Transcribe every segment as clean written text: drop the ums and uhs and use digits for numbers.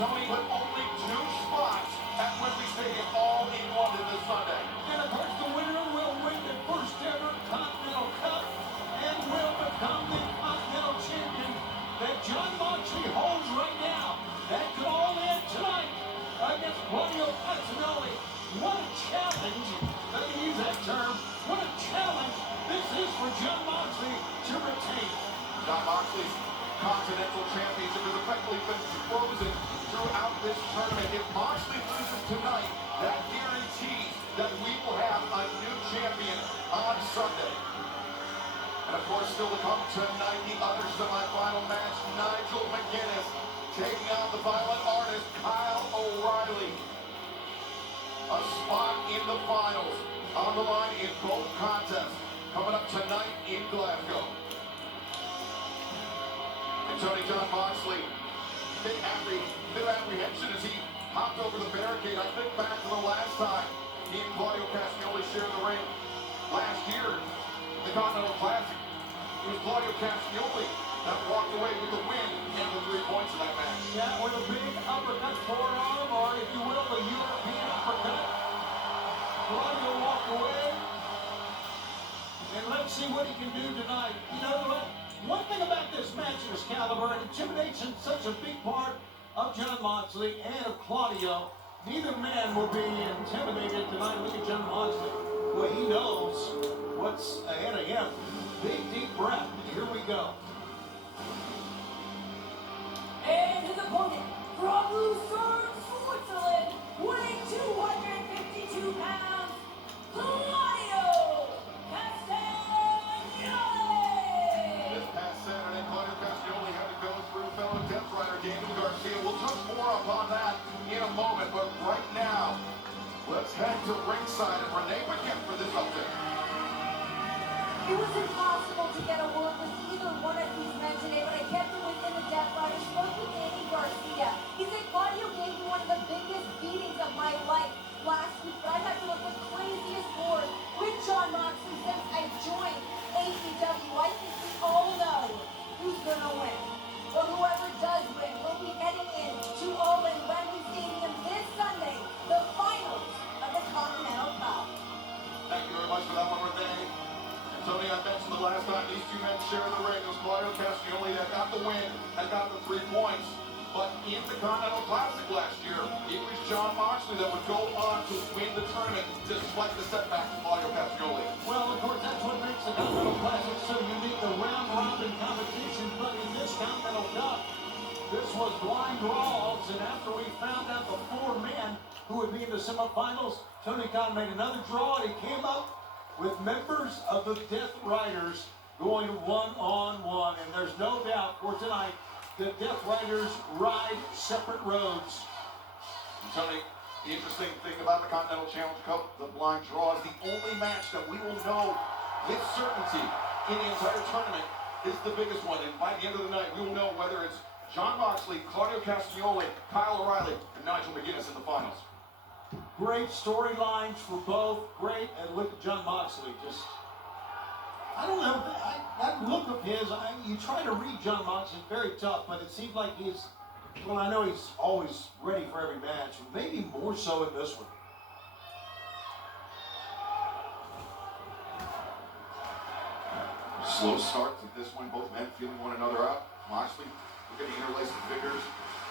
Tony, but only 2 spots at Wembley Stadium, all in London this Sunday. And of course, the winner will win the first ever Continental Cup and will become the Continental Champion that Jon Moxley holds right now. That could all end tonight against Claudio Castagnoli. What a challenge, let me use that term, what a challenge this is for Jon Moxley to retain. Jon Moxley's Continental Championship has effectively been frozen throughout this tournament. If Moxley loses tonight, that guarantees that we will have a new champion on Sunday. And of course, still to come tonight, the other semifinal match, Nigel McGuinness taking on the Violent Artist, Kyle O'Reilly. A spot in the finals on the line in both contests coming up tonight in Glasgow. And Tony, Jon Moxley, bit of apprehension as he hopped over the barricade. I think back to the last time he and Claudio Castagnoli shared the ring last year, the Continental Classic. It was Claudio Castagnoli that walked away with the win and the 3 points in that match. Yeah, with a big uppercut forearm, or if you will, a European uppercut. Claudio walked away. And let's see what he can do tonight. You know what? One thing about this match of this caliber, and intimidation is such a big part of Jon Moxley and of Claudio. Neither man will be intimidated tonight. Look at Jon Moxley. Well, he knows what's ahead of him. Big, deep breath. Here we go. And his opponent from Lucerne, Switzerland, weighing 252 pounds, Claudio Castagnoli. This past Saturday, Claudio Castagnoli had to go through fellow Death Rider Daniel Garcia. We'll touch more upon that in a moment, but right now, let's head to ringside and Renee McGinn for this update. It was impossible to get a word with either one of these men today, but I kept it within the Death Rider. Spoke with Danny Garcia. He said Claudio gave me one of the biggest beatings of my life last week, but I got to look the craziest wars with Jon Moxley since I joined AEW. I think we all know who's gonna win. But whoever does win will be heading in to Wembley Stadium this Sunday, the finals of the Continental Cup. Thank you very much for that one, Renee. And Tony, I mentioned the last time these two men shared the ring, it was Claudio Castagnoli that got the win and got the 3 points. But in the Continental Classic last year, it was Jon Moxley that would go on to win the tournament despite the setback from Claudio Castagnoli. Well, of course, that's what makes the Continental Classic so unique, the round-robin competition. But in this Continental Cup, this was blind draws, and after we found out the 4 men who would be in the semifinals, Tony Khan made another draw, and he came up with members of the Death Riders going one-on-one. And there's no doubt for tonight, the Death Riders ride separate roads. And Tony, the interesting thing about the Continental Challenge Cup, the blind draw, is the only match that we will know with certainty in the entire tournament is the biggest one. And by the end of the night, we will know whether it's Jon Moxley, Claudio Castagnoli, Kyle O'Reilly, and Nigel McGuinness in the finals. Great storylines for both. Great. And look at Jon Moxley. Just, I don't know. That look of his, you try to read Jon Moxley, very tough, but it seems like he's, well, I know he's always ready for every match, maybe more so in this one. Slow start to this one, both men feeling one another out. Moxley, we're getting interlaced fingers.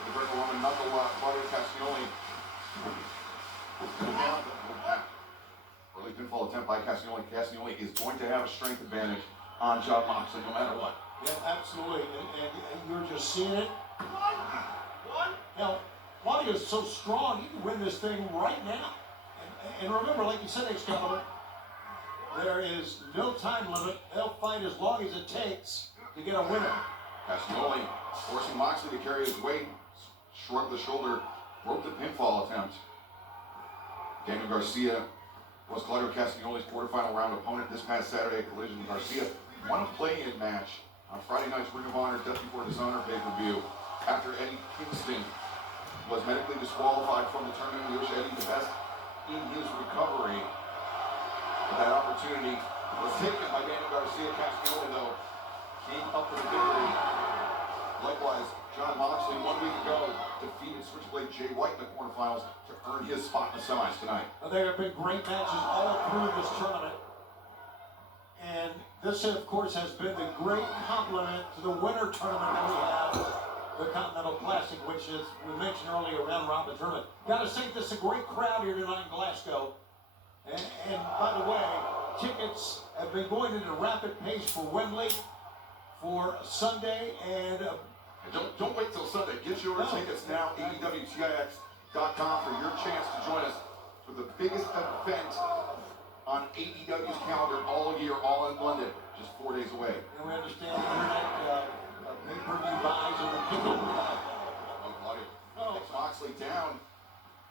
The Greco Roman knuckle lock, Claudio Castagnoli. Early pinfall attempt by Castagnoli. Castagnoli is going to have a strength advantage on Jon Moxley no matter what. Yeah, absolutely. And you're just seeing it. One. Now, Claudio is so strong, he can win this thing right now. And remember, like you said, Excalibur, there is no time limit. They'll fight as long as it takes to get a winner. Castagnoli forcing Moxley to carry his weight. Shrugged the shoulder, broke the pinfall attempt. Daniel Garcia was Claudio Castagnoli's quarterfinal round opponent this past Saturday at Collision. Garcia won a play-in match on Friday night's Ring of Honor Death Before Dishonor pay-per-view after Eddie Kingston was medically disqualified from the tournament. We wish Eddie the best in his recovery. But that opportunity was taken by Daniel Garcia. Castagnoli, though, came up with a victory. Likewise, Jon Moxley 1 week ago defeated Switch Jay White in the quarterfinals to earn his spot in the semis tonight. There have been great matches all through this tournament. And this, of course, has been the great complement to the winter tournament that we have, the Continental Classic, which, as we mentioned earlier, round-robin tournament. Got to say, this is a great crowd here tonight in Glasgow. And by the way, tickets have been going at a rapid pace for Wembley for Sunday, and don't wait till Sunday. Get your tickets now, AEWTIX.com, for your chance to join us for the biggest event on AEW's calendar all year, all in London, just 4 days away. And we understand the internet pay-per-view buys are kicking. Claudio takes Moxley down.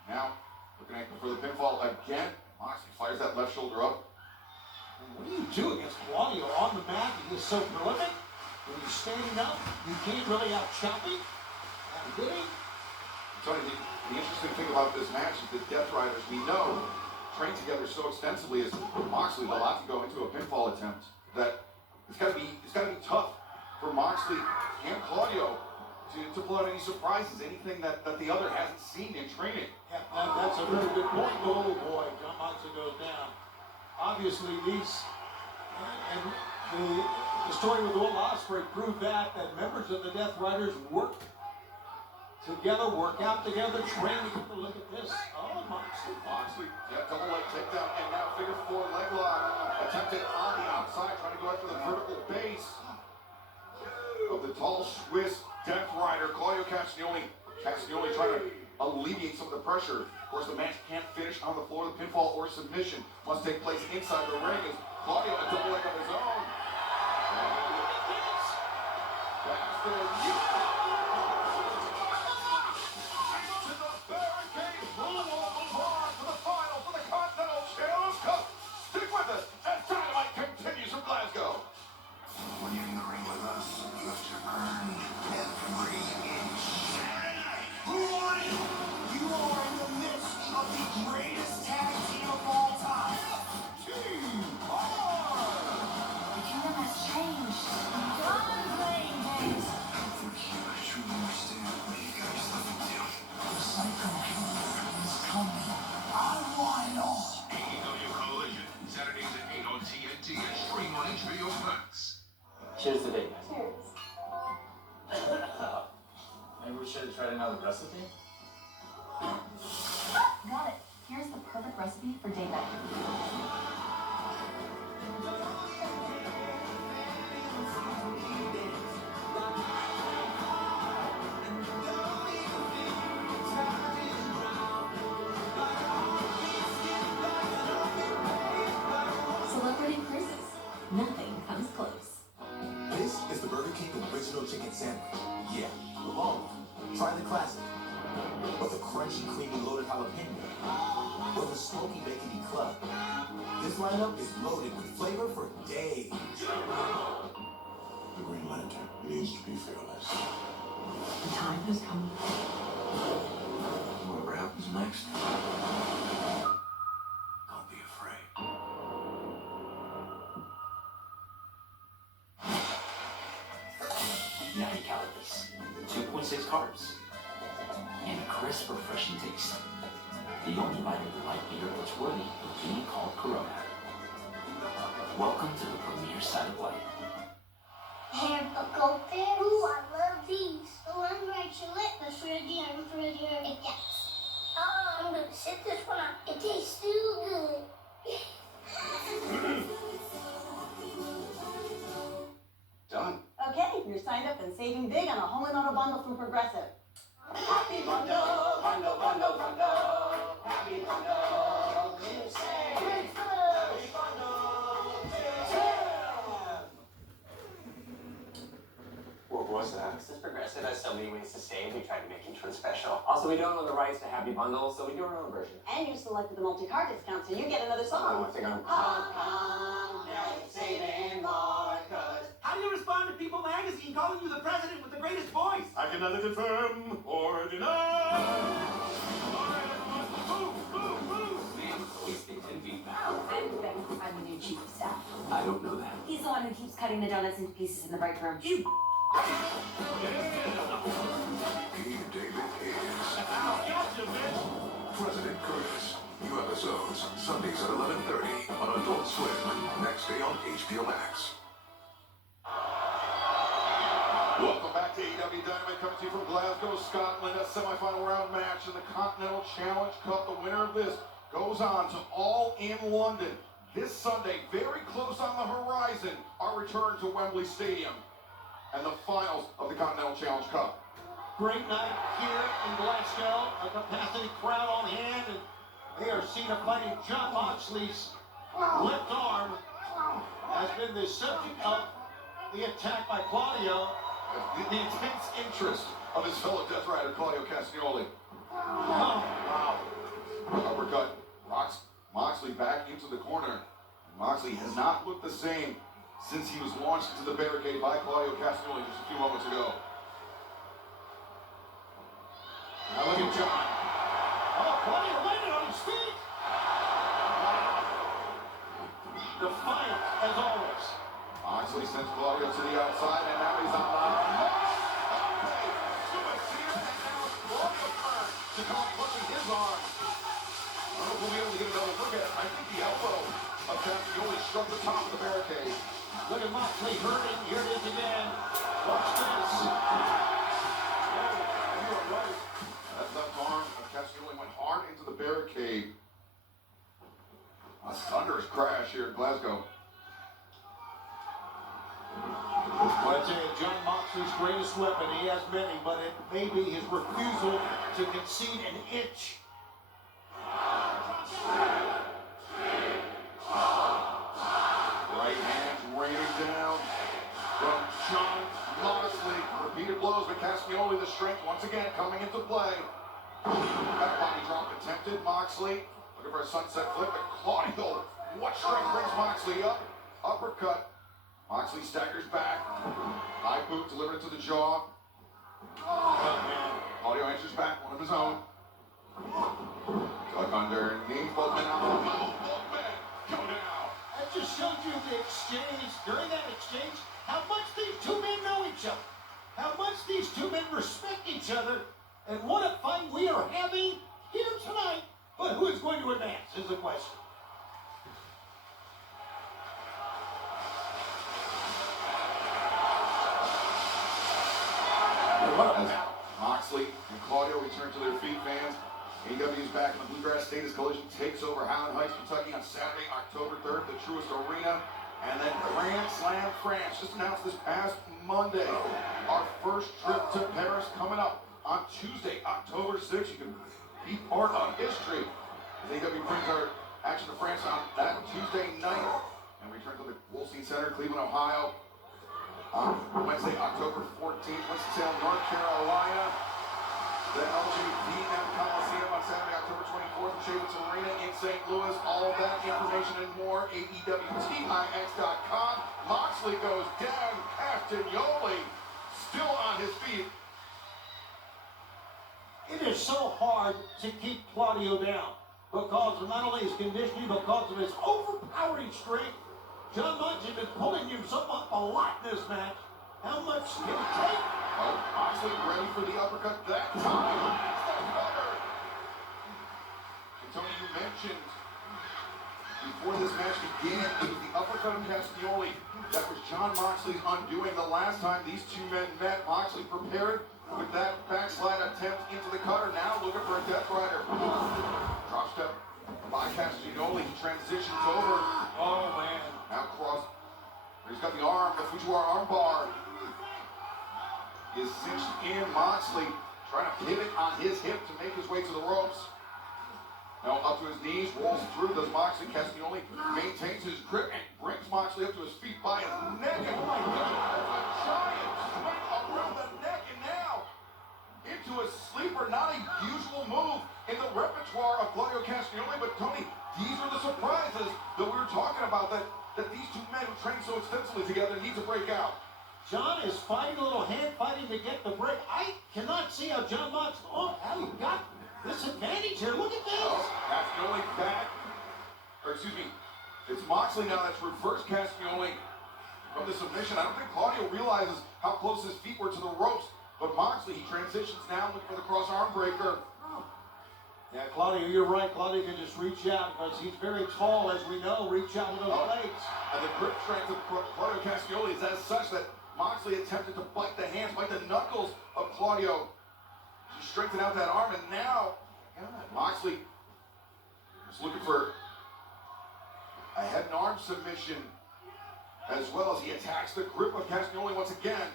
Now, looking for the pinfall again. Moxley fires that left shoulder up. What do you do against Claudio on the mat? He is so prolific. When he's standing up, you can't really out-chop him. Did he? Tony, the interesting thing about this match is that Death Riders, we know, train together so extensively as Moxley, they'll have to go into a pinfall attempt that it's got to be tough for Moxley and Claudio to pull out any surprises, anything that the other hasn't seen in training. Yeah, that's a really good point. Oh boy, John Moxley goes down. Obviously, these and the story with Will Ospreay proved that members of the Death Riders work together, work out together, train together. Look at this. Oh, Moxley, yeah, double leg takedown, and now figure four leg lock. Attempted on the outside, trying to go after the vertical base of the tall Swiss Death Rider, Claudio Castagnoli. Castagnoli trying to alleviate some of the pressure. Of course, the match can't finish on the floor. The pinfall or submission must take place inside the ring. As Claudio a double leg of his own. Cheers to date. Cheers. Maybe we should have tried another recipe? Got it. Here's the perfect recipe for day night. Celebrity cruises. Nothing comes close. This is the Burger King Original Chicken Sandwich. Yeah, alone. Try the classic. Or the crunchy, creamy, loaded jalapeno. Or the smoky bacony club. This lineup is loaded with flavor for days. The Green Lantern needs to be fearless. The time has come. Whatever happens next, don't be afraid. 90 calories, 2.6 carbs, and a crisp, refreshing taste. The only bite of the light beer that's worthy of being called Corona. Welcome to the premier side of life. And a goat there. Ooh, I love these. The ones right your lip, the fruitier and fruitier it gets. Oh, I'm gonna sit this one out. It tastes so good. Done. Okay, you're signed up and saving big on a home and auto bundle from Progressive. Happy bundle, bundle, bundle, bundle. Happy bundle, you save. Happy bundle, What was that? This is Progressive has so many ways to save, we tried to make each one special. Also, we don't own the rights to Happy Bundle, so we do our own version. And you selected the multi-card discount, so you get another Oh, song. I think I'm... Saving more, 'cause How do you respond to People Magazine calling you the president with the greatest voice? I can neither confirm or deny. I'm the new chief of staff. I don't know that. He's the one who keeps cutting the donuts into pieces in the break room. He, David, is President Curtis. New episodes, Sundays at 11:30 on Adult Swim. Next day on HBO Max. Welcome back to AEW Dynamite, coming to you from Glasgow, Scotland. A semifinal round match in the Continental Challenge Cup. The winner of this goes on to All in London this Sunday. Very close on the horizon, our return to Wembley Stadium and the finals of the Continental Challenge Cup. Great night here in Glasgow. A capacity crowd on hand, and they are seen fighting. John Moxley's left arm has been the subject of the attack by Claudio. The intense interest of his fellow Death Rider, Claudio Castagnoli. Oh. Wow. Uppercut rocks Moxley back into the corner. Moxley has not looked the same since he was launched into the barricade by Claudio Castagnoli just a few moments ago. Now look at John. Oh, Claudio landed on his feet. Defiant, as always. Moxley sends Claudio to the outside, and now he's on the okay. Suicide, and now it's Claudio's turn to come clutching his arm. I don't know if we'll be able to get another look at it. I think the elbow of Castagnoli struck the top of the barricade. Look at Moxley hurting. Here it is again. Watch this. Oh, you are right. That left arm of Castagnoli went hard into the barricade. A thunderous crash here in Glasgow. Well, I tell you, John Moxley's greatest weapon, he has many, but it may be his refusal to concede an inch. Right hand raining down from John Moxley. Repeated blows, but Castagnoli, the strength once again coming into play. Back body drop attempted. Moxley looking for a sunset flip, but Claudio, what strength brings Moxley up? Uppercut. Moxley staggers back. High boot delivered to the jaw. Claudio answers back, one of his own. Tuck underneath, both men out. Both men go down. That just shows you the exchange. During that exchange, how much these two men know each other. How much these two men respect each other. And what a fight we are having here tonight. But who is going to advance is the question. As Moxley and Claudio return to their feet, fans. AEW is back in the Bluegrass Status Collision takes over Highland Heights, Kentucky on Saturday, October 3rd, the Truist Arena. And then Grand Slam France just announced this past Monday. Our first trip to Paris coming up on Tuesday, October 6th. You can be part of history. As AEW brings our action to France on that Tuesday night. And return to the Wolstein Center, Cleveland, Ohio. On Wednesday, October 14th, Winston-Salem, North Carolina. Then LGPM Coliseum on Saturday, October 24th, Chavis Arena in St. Louis. All of that information and more, AEWTIX.com. Moxley goes down. Castagnoli still on his feet. It is so hard to keep Claudio down because of not only his conditioning, but because of his overpowering strength. John Moxley has been pulling himself up a lot in this match. How much can he take? Oh, Moxley ready for the uppercut that time. It's the cover. And Tony, you mentioned before this match began, it was the uppercut of Castagnoli that was John Moxley's undoing. The last time these two men met, Moxley prepared with that backslide attempt into the cutter. Now looking for a Death Rider. Drop step by Castagnoli. He transitions over. Oh, man. Now cross. He's got the arm, the Fujiwara arm bar. Is cinched in. Moxley trying to pivot on his hip to make his way to the ropes. Now up to his knees, rolls through. Does Moxley? Castagnoli maintains his grip and brings Moxley up to his feet by his neck. And oh my God, a giant swing around the neck, and now into a sleeper. Not a usual move in the repertoire of Claudio Castagnoli, but Tony, these are the surprises that we were talking about, that these two men who train so extensively together need to break out. John is fighting a little hand fighting to get the break. I cannot see how John Moxley, how he got this advantage here. Look at this. Oh, Castagnoli back, or excuse me, it's Moxley now that's reversed Castagnoli from the submission. I don't think Claudio realizes how close his feet were to the ropes, but Moxley, he transitions now looking for the cross arm breaker. Yeah, Claudio, you're right. Claudio can just reach out because he's very tall, as we know. Reach out with those legs. And the grip strength of Claudio Castagnoli is as such that Moxley attempted to bite the hands, bite the knuckles of Claudio to strengthen out that arm. And now, Moxley is looking for a head and arm submission, as well as he attacks the grip of Castagnoli once again.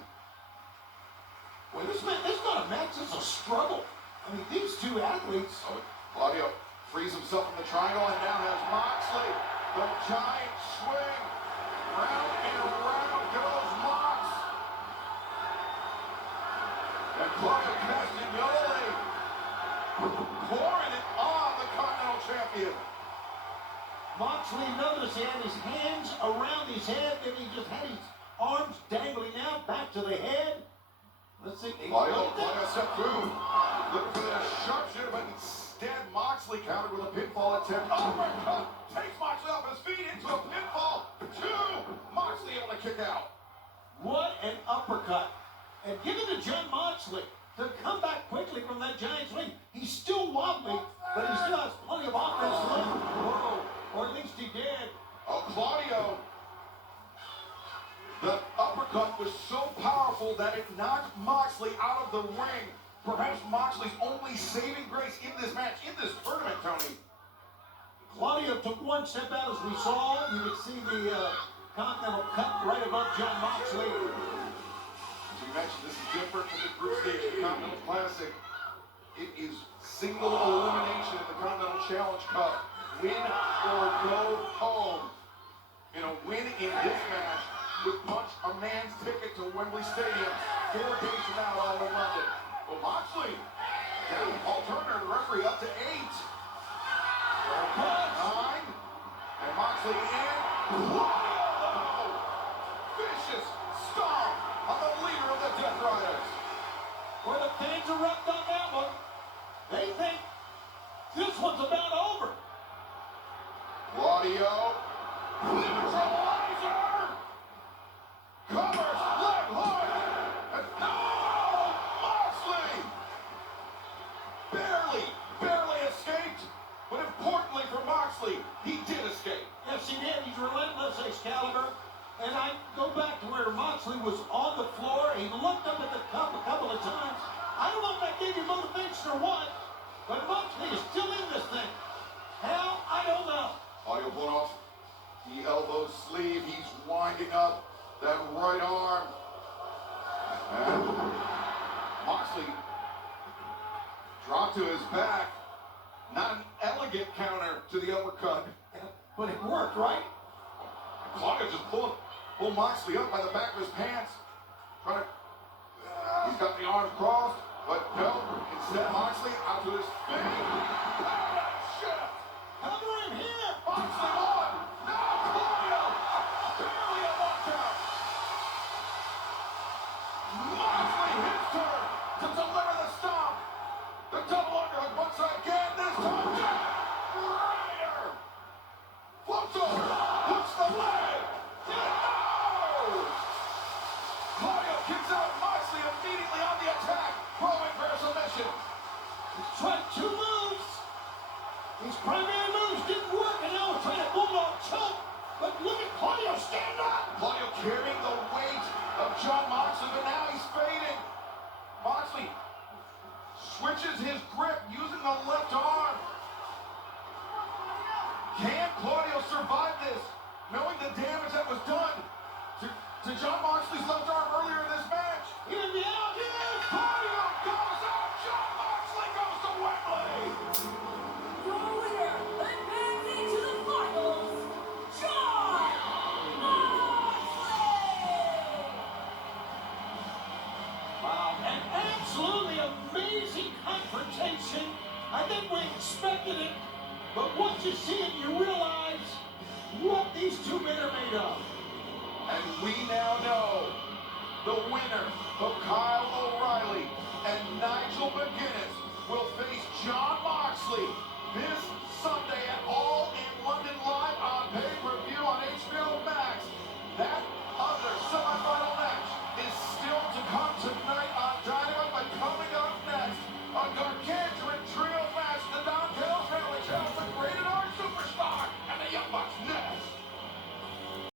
Well, this is not a match, it's a struggle. I mean, these two athletes. Oh, Claudio frees himself from the triangle, and now has Moxley. The giant swing. Round and round goes Mox. And Claudio Castagnoli pouring it on the Continental Champion. Moxley noticed he had his hands around his head, then he just had his arms dangling out back to the head. Let's see. Claudio stepped through. Looking for that sharpshooter, but instead Moxley countered with a pinfall attempt. Uppercut takes Moxley off his feet into a pinfall. Moxley able to kick out. What an uppercut. And give it to John Moxley to come back quickly from that giant swing. He's still wobbly, but he still has plenty of offense left. Whoa. Or at least he did. Oh, Claudio. The uppercut was so powerful that it knocked Moxley out of the ring. Perhaps Moxley's only saving grace in this match, in this tournament, Tony. Claudio took one step out, as we saw. You could see the Continental cut right above John Moxley. As we mentioned, this is different from the group stage of the Continental Classic. It is single elimination in the Continental Challenge Cup. Win or go home. In a win in this match would punch a man's ticket to Wembley Stadium 4 days from now while in London. Well, Moxley down. Paul Turner, the referee, up to 8. 9. And Moxley in. Whoa! Vicious stomp on the leader of the Death Riders. Where the fans erupt on that one. They think this one's about over. Claudio. Neutralizer. Covers left hook. And no! Moxley! Barely escaped. But importantly for Moxley, he did escape. Yes, he did. He's relentless, Excalibur. And I go back to where Moxley was on the floor. He looked up at the cup a couple of times. I don't know if that gave you motivation or what, but Moxley is still in this thing. How? I don't know. Claudio pulling off the elbow sleeve. He's winding up that right arm. And Moxley dropped to his back. Not an elegant counter to the uppercut. But it worked, right? Claudio just pulled Moxley up by the back of his pants. He's got the arms crossed, but no. Instead, Moxley out to his feet. Paradigm shift. Cover him here. Moxley won. Now Claudio. Barely a knockout. Moxley his turn to deliver the stomp. The double underhook once again. This time down. Rider. Floats over. Hooks the leg. No! Claudio kicks out Moxley immediately on the attack. Probing for a submission. He's tried 2 moves. His primary moves didn't work, and now he's trying to bulldog choke. But look at Claudio stand up. Claudio carrying the weight of John Moxley, but now he's fading. Moxley switches his grip using the left arm. Can Claudio survive this, knowing the damage that was done to John Moxley's left arm earlier in this match? Even the out is. Claudio goes out. John Moxley goes to Wembley. Your winner, advancing to the finals, John Moxley! Wow, an absolutely amazing confrontation. I think we expected it, but once you see it, you realize what these two men are made of. And we now know the winner of Kyle O'Reilly and Nigel McGuinness will face John